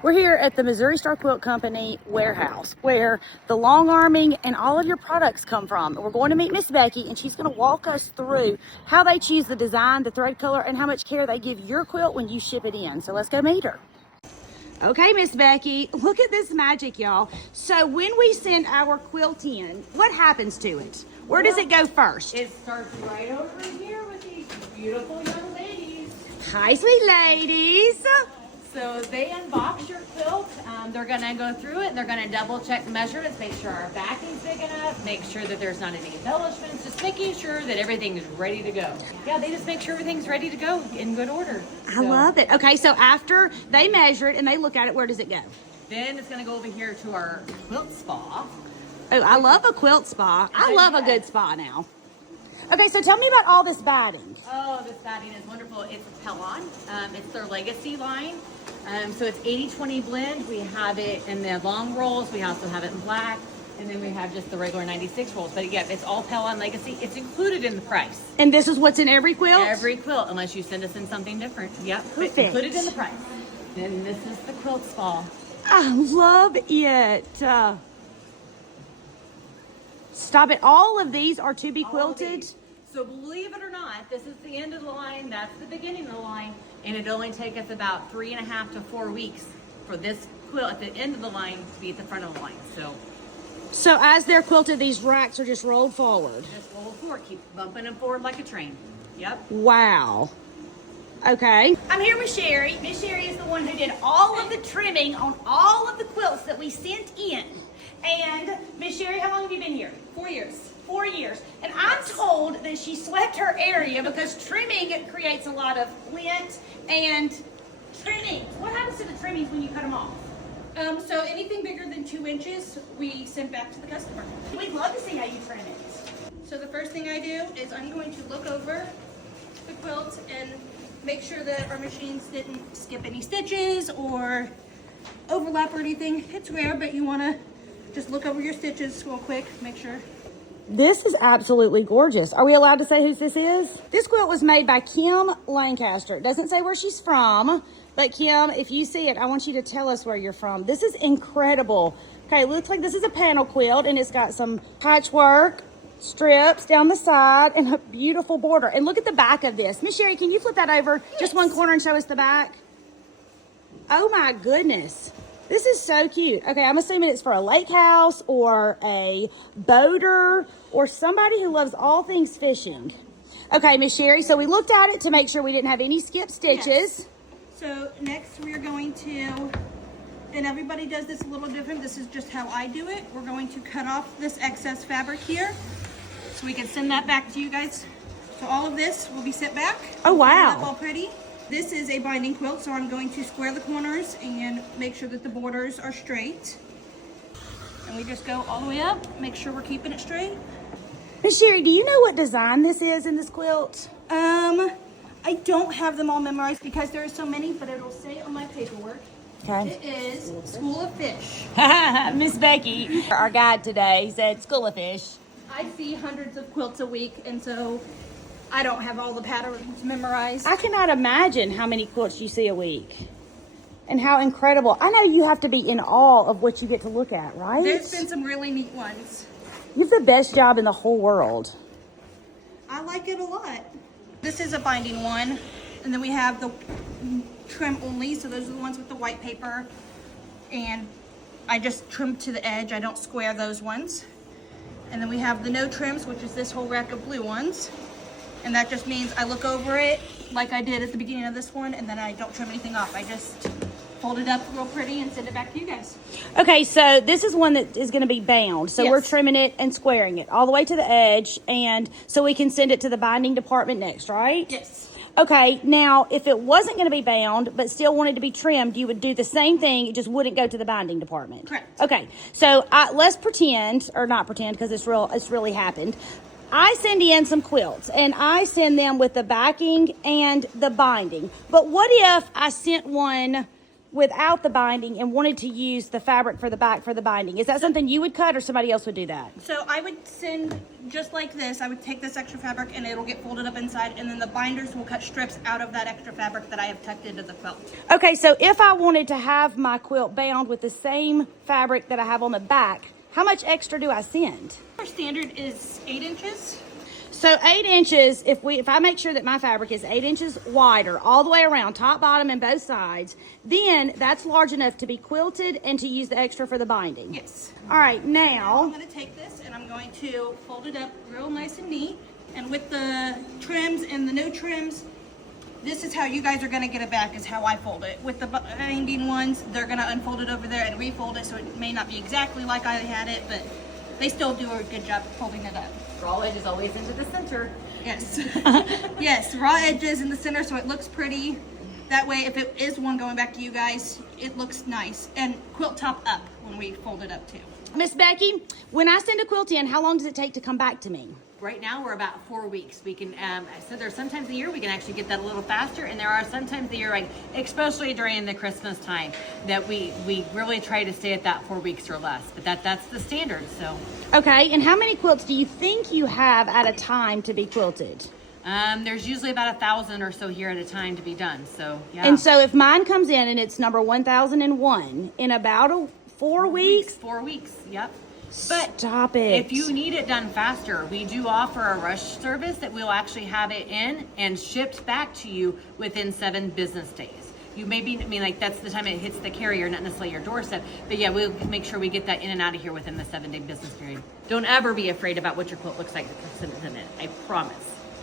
We're here at the Missouri Star Quilt Company warehouse where the long arming and all of your products come from. We're going to meet Miss Becky and she's going to walk us through how they choose the design, the thread color, and how much care they give your quilt when you ship it in. So let's go meet her. Okay, Miss Becky, look at this magic, y'all. So when we send our quilt in, what happens to it? Where does it go first? It starts right over here with these beautiful young ladies. Hi, sweet ladies. So they unbox your quilt. They're going to go through it and they're going to double check measurements, make sure our backing's big enough, make sure that there's not any embellishments, just making sure that everything is ready to go. Yeah, they just make sure everything's ready to go in good order. I love it. Okay, so after they measure it and they look at it, where does it go? Then it's going to go over here to our Quilt Spa. Oh, I love a quilt spa. I love a good spa now. Okay, so tell me about all this batting. Oh, this batting is wonderful. It's Pelon. It's their legacy line. So it's 80-20 blend. We have it in the long rolls. We also have it in black. And then we have just the regular 96 rolls. But yeah, it's all Pelon legacy. It's included in the price. And this is what's in every quilt? Every quilt, unless you send us in something different. Yep, it's Perfect. included in the price. Then this is the Quilt Spa. I love it. Stop it. All of these are to be quilted? So believe it or not, this is the end of the line. That's the beginning of the line. And it only takes us about 3.5 to 4 weeks for this quilt at the end of the line to be at the front of the line. So as they're quilted, these racks are just rolled forward? Just roll forward. Keep bumping them forward like a train. Yep. Wow. Okay. I'm here with Sherry. Miss Sherry is the one who did all of the trimming on all of the quilts that we sent in. And Miss Sherry, how long have you been here? 4 years. 4 years. And I'm told that she swept her area because trimming creates a lot of lint and trimming. What happens to the trimmings when you cut them off? So anything bigger than 2 inches, we send back to the customer. We'd love to see how you trim it. So the first thing I do is I'm going to look over the quilt and make sure that our machines didn't skip any stitches or overlap or anything. It's rare, but you want to just look over your stitches real quick, make sure. This is absolutely gorgeous. Are we allowed to say who this is? This quilt was made by Kim Lancaster. It doesn't say where she's from, but Kim, if you see it, I want you to tell us where you're from. This is incredible. Okay, it looks like this is a panel quilt and it's got some patchwork strips down the side and a beautiful border. And look at the back of this. Miss Sherry, can you flip that over just one corner and show us the back? Oh my goodness. This is so cute. Okay, I'm assuming it's for a lake house or a boater or somebody who loves all things fishing. Okay, Miss Sherry, so we looked at it to make sure we didn't have any skip stitches. Yes. So next we're going to, and everybody does this a little different. This is just how I do it. We're going to cut off this excess fabric here so we can send that back to you guys. So all of this will be sent back. Oh, wow. All pretty. This is a binding quilt, so I'm going to square the corners and make sure that the borders are straight. And we just go all the way up, make sure we're keeping it straight. Miss Sherry, do you know what design this is in this quilt? I don't have them all memorized because there are so many, but it'll say on my paperwork. Okay. It is School of Fish. Miss Becky, our guide today, said School of Fish. I see hundreds of quilts a week, and so I don't have all the patterns memorized. I cannot imagine how many quilts you see a week and how incredible. I know you have to be in awe of what you get to look at, right? There's been some really neat ones. You have the best job in the whole world. I like it a lot. This is a binding one, and then we have the trim only, so those are the ones with the white paper, and I just trim to the edge. I don't square those ones. And then we have the no trims, which is this whole rack of blue ones. And that just means I look over it like I did at the beginning of this one, and then I don't trim anything off. I just fold it up real pretty and send it back to you guys. Okay, so this is one that is going to be bound. So Yes. we're trimming it and squaring it all the way to the edge, and so we can send it to the binding department next, right? Yes. Okay, now if it wasn't going to be bound but still wanted to be trimmed, you would do the same thing. It just wouldn't go to the binding department. Correct. Okay, so let's pretend, or not pretend because it's real. It's really happened. I send in some quilts and I send them with the backing and the binding. But what if I sent one without the binding and wanted to use the fabric for the back for the binding, is that something you would cut or somebody else would do that? So I would send just like this. I would take this extra fabric and it'll get folded up inside, and then the binders will cut strips out of that extra fabric that I have tucked into the quilt. Okay, so if I wanted to have my quilt bound with the same fabric that I have on the back, how much extra do I send? Our standard is 8 inches. So 8 inches, if I make sure that my fabric is 8 inches wider all the way around, top, bottom, and both sides, then that's large enough to be quilted and to use the extra for the binding. Yes. All right, I'm now, going to take this and I'm going to fold it up real nice and neat. And with the trims and the no trims, this is how you guys are going to get it back, is how I fold it. With the binding ones, they're going to unfold it over there and refold it, so it may not be exactly like I had it, but they still do a good job folding it up. Raw edge is always into the center. Yes. Yes, raw edges in the center so it looks pretty. That way, if it is one going back to you guys, it looks nice. And quilt top up when we fold it up too. Miss Becky, when I send a quilt in, how long does it take to come back to me? Right now we're about 4 weeks. We can, so there's sometimes a year we can actually get that a little faster, and there are sometimes a year, like especially during the Christmas time, that we really try to stay at that 4 weeks or less. But that's the standard. So. Okay, and how many quilts do you think you have at a time to be quilted? There's usually about 1,000 or so here at a time to be done. So yeah. And so if mine comes in and it's number 1001 in about 4 weeks? 4 weeks. Yep. But stop it. If you need it done faster, we do offer a rush service that we'll actually have it in and shipped back to you within 7 business days. You maybe, I mean, like that's the time it hits the carrier, not necessarily your doorstep. But yeah, we'll make sure we get that in and out of here within the 7-day business period. Don't ever be afraid about what your quilt looks like in a minute. I promise.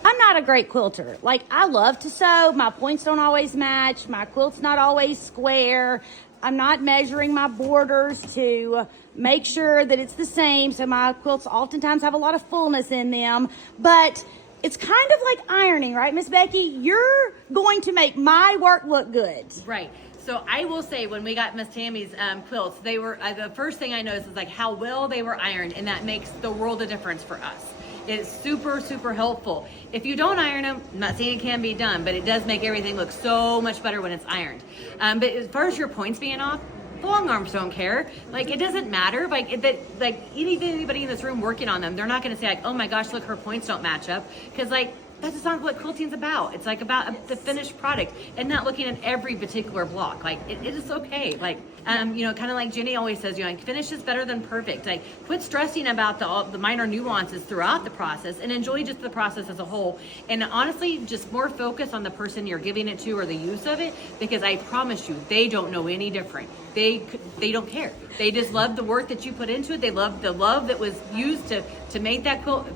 I'm not a great quilter. Like, I love to sew. My points don't always match. My quilt's not always square. I'm not measuring my borders to make sure that it's the same. So my quilts oftentimes have a lot of fullness in them. But it's kind of like ironing, right, Miss Becky? You're going to make my work look good. Right. So I will say, when we got Miss Tammy's quilts, they were, the first thing I noticed was like how well they were ironed, and that makes the world of difference for us. It's super, super helpful. If you don't iron them, I'm not saying it can be done, but it does make everything look so much better when it's ironed. But as far as your points being off, the long arms don't care. Like, it doesn't matter. Like anybody in this room working on them, they're not going to say like, oh my gosh, look, her points don't match up, because like that's just not what quilting's about. It's like about the finished product and not looking at every particular block. Like it is okay. Like you know, kind of like Jenny always says, you know, like, finish is better than perfect. Like, quit stressing about the minor nuances throughout the process and enjoy just the process as a whole. And honestly, just more focus on the person you're giving it to or the use of it, because I promise you, they don't know any different. They don't care. They just love the work that you put into it. They love the love that was used to make that quilt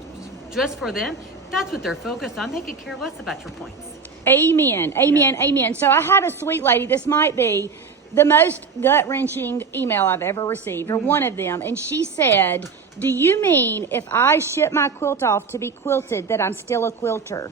just for them. That's what they're focused on. They could care less about your points. Amen. Amen. Yeah. Amen. So I had a sweet lady. This might be the most gut-wrenching email I've ever received, or one of them. And she said, do you mean if I ship my quilt off to be quilted that I'm still a quilter?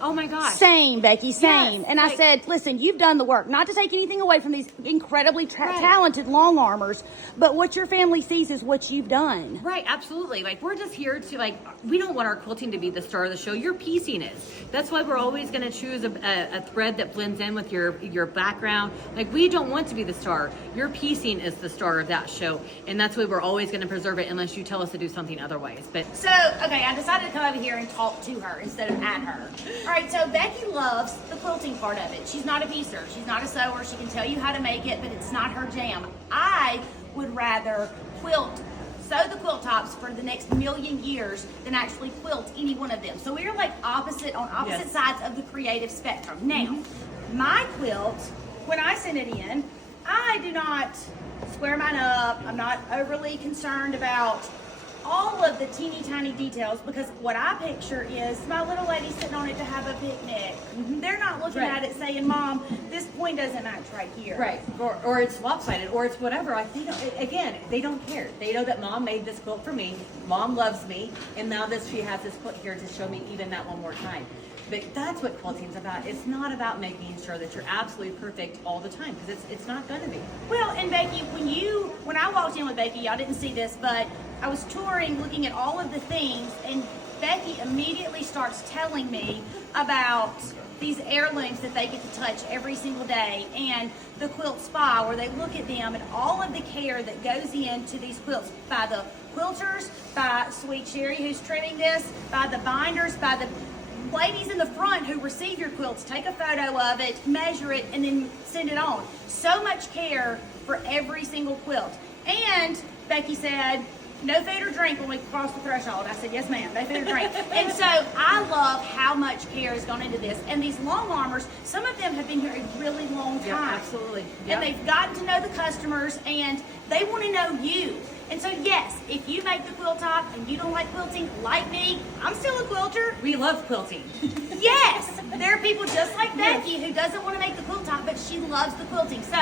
Oh my gosh. Same, Becky, same. Yes, and I said, listen, you've done the work. Not to take anything away from these incredibly talented long armors, but what your family sees is what you've done. Right, absolutely. Like, we're just here to, like, we don't want our quilting to be the star of the show. Your piecing is. That's why we're always going to choose a thread that blends in with your background. Like, we don't want to be the star. Your piecing is the star of that show, and that's why we're always going to preserve it unless you tell us to do something otherwise. But So, okay, I decided to come over here and talk to her instead of at her. All right, so Becky loves the quilting part of it. She's not a piecer. She's not a sewer. She can tell you how to make it, but it's not her jam. I would rather sew the quilt tops for the next million years than actually quilt any one of them. So we're like on opposite sides of the creative spectrum. Now, my quilt, when I send it in, I do not square mine up. I'm not overly concerned about all of the teeny tiny details, because what I picture is my little lady sitting on it to have a picnic. They're not looking at it saying, Mom, this point doesn't match right here. right, or it's lopsided, or it's whatever. Like, they don't care. They know that Mom made this quilt for me. Mom loves me, and now she has this quilt here to show me even that one more time. But that's what quilting's about. It's not about making sure that you're absolutely perfect all the time, because it's not going to be. Well, and Becky, when I walked in with Becky, y'all didn't see this, but I was touring, looking at all of the things, and Becky immediately starts telling me about these heirlooms that they get to touch every single day, and the Quilt Spa where they look at them and all of the care that goes into these quilts by the quilters, by Sweet Sherry who's trimming this, by the binders, by the ladies in the front who receive your quilts, take a photo of it, measure it, and then send it on. So much care for every single quilt. And Becky said, no food or drink when we cross the threshold. I said, yes ma'am, no food or drink. And so I love how much care has gone into this. And these long armors, some of them have been here a really long time. Yeah, absolutely. Yep. And they've gotten to know the customers and they want to know you. And so yes, if you make the quilt top and you don't like quilting, like me, I'm still a quilter. We love quilting. Yes, there are people just like Becky who doesn't want to make the quilt top, but she loves the quilting. So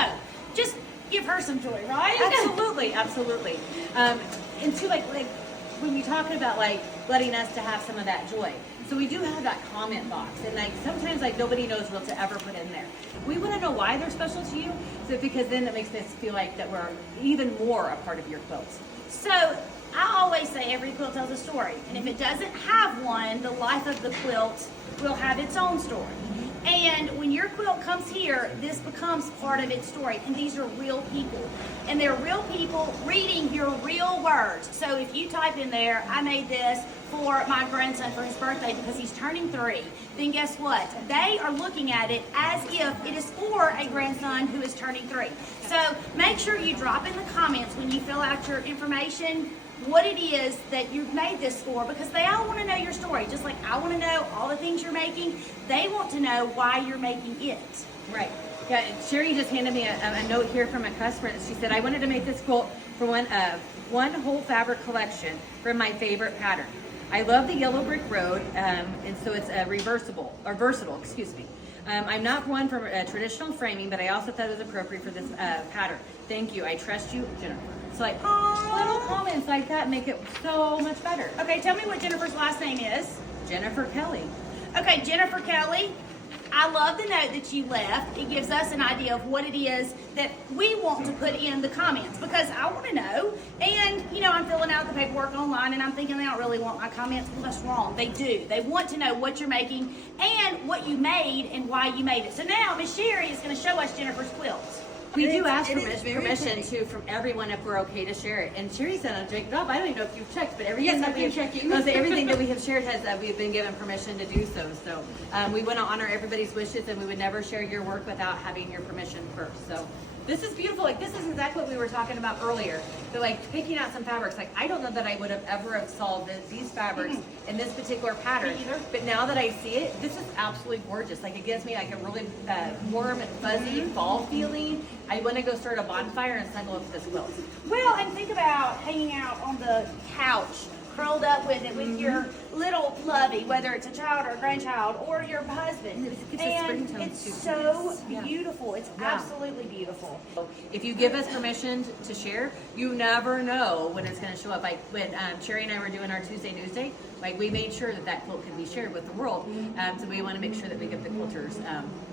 just give her some joy, right? Absolutely, absolutely. And too, like when we talking about like letting us to have some of that joy. So we do have that comment box, and like sometimes like nobody knows what to ever put in there. We want to know why they're special to you, so because then it makes us feel like that we're even more a part of your quilts. So I always say every quilt tells a story, and if it doesn't have one, the life of the quilt will have its own story. And when your quilt comes here, this becomes part of its story. And these are real people. And they're real people reading your real words. So if you type in there, I made this for my grandson for his birthday because he's turning 3, then guess what? They are looking at it as if it is for a grandson who is turning 3. So make sure you drop in the comments when you fill out your information what it is that you've made this for, because they all want to know your story. Just like I want to know all the things you're making, they want to know why you're making it. Right. Yeah, Sherry just handed me a note here from a customer. She said, I wanted to make this quilt for one whole fabric collection from my favorite pattern. I love the yellow brick road, and so it's versatile, excuse me. I'm not one for traditional framing, but I also thought it was appropriate for this pattern. Thank you. I trust you, Jennifer. So like, little comments like that make it so much better. Okay, tell me what Jennifer's last name is. Jennifer Kelly. Okay, Jennifer Kelly, I love the note that you left. It gives us an idea of what it is that we want to put in the comments, because I want to know. And, you know, I'm filling out the paperwork online and I'm thinking they don't really want my comments. Well, that's wrong. They do. They want to know what you're making and what you made and why you made it. So now Miss Sherry is going to show us Jennifer's quilts. We do ask for permission too from everyone if we're okay to share it. And Sherry's done a great job. I don't even know if you've checked, but everything that we have shared has we've been given permission to do so. So we want to honor everybody's wishes, and we would never share your work without having your permission first. So this is beautiful. Like, this is exactly what we were talking about earlier. So like picking out some fabrics. Like, I don't know that I would have ever have solved these fabrics in this particular pattern. But now that I see it, this is absolutely gorgeous. Like, it gives me like a really warm and fuzzy fall feeling. I want to go start a bonfire and snuggle up to this quilt. Well, and think about hanging out on the couch, curled up with it with your little lovey, whether it's a child or a grandchild or your husband. And it's so beautiful. It's absolutely beautiful. If you give us permission to share, you never know when it's going to show up. Like when Sherry and I were doing our Tuesday News Day, like we made sure that that quilt could be shared with the world. So we want to make sure that we give the quilters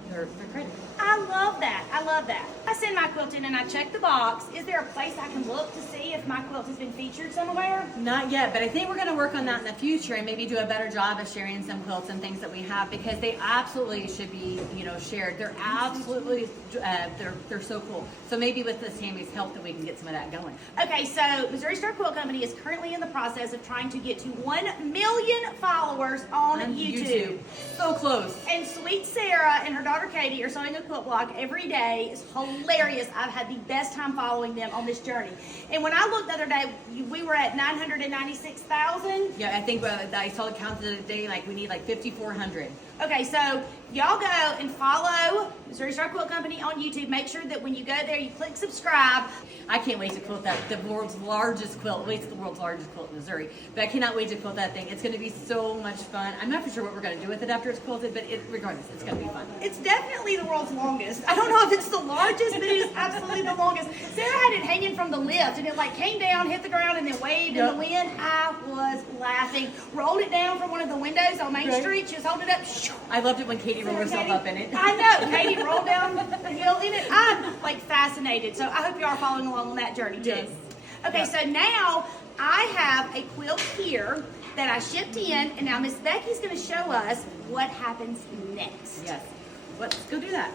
their credit. I love that. I love that. I send my quilt in and I check the box. Is there a place I can look to see if my quilt has been featured somewhere? Not yet, but I think we're going to work on that in the future and maybe do a better job of sharing some quilts and things that we have, because they absolutely should be, you know, shared. They're absolutely, they're so cool. So maybe with this Tammy's help that we can get some of that going. Okay, so Missouri Star Quilt Company is currently in the process of trying to get to 1 million followers on YouTube. So close. And Sweet Sarah and her daughter Katie are sewing a quilt block every day. It's hilarious. I've had the best time following them on this journey. And when I looked the other day, we were at 996,000. Yeah, I think I saw the count the other day, like we need like 5,400. Okay, so y'all go and follow Missouri Star Quilt Company on YouTube. Make sure that when you go there, you click subscribe. I can't wait to quilt that, the world's largest quilt. Wait, it's the world's largest quilt in Missouri. But I cannot wait to quilt that thing. It's going to be so much fun. I'm not for sure what we're going to do with it after it's quilted, but regardless, it's going to be fun. It's definitely the world's longest. I don't know if it's the largest, but it is absolutely the longest. Sarah had it hanging from the lift, and it like came down, hit the ground, and then waved in the wind. I was laughing. Rolled it down from one of the windows on Main Street. She was holding it up. I loved it when Katie rolled herself up in it. I know. Katie rolled down the hill in it. I'm like fascinated. So I hope you are following along on that journey too. Yes. Okay, so now I have a quilt here that I shipped in, and now Miss Becky's gonna show us what happens next. Yes. Let's go do that.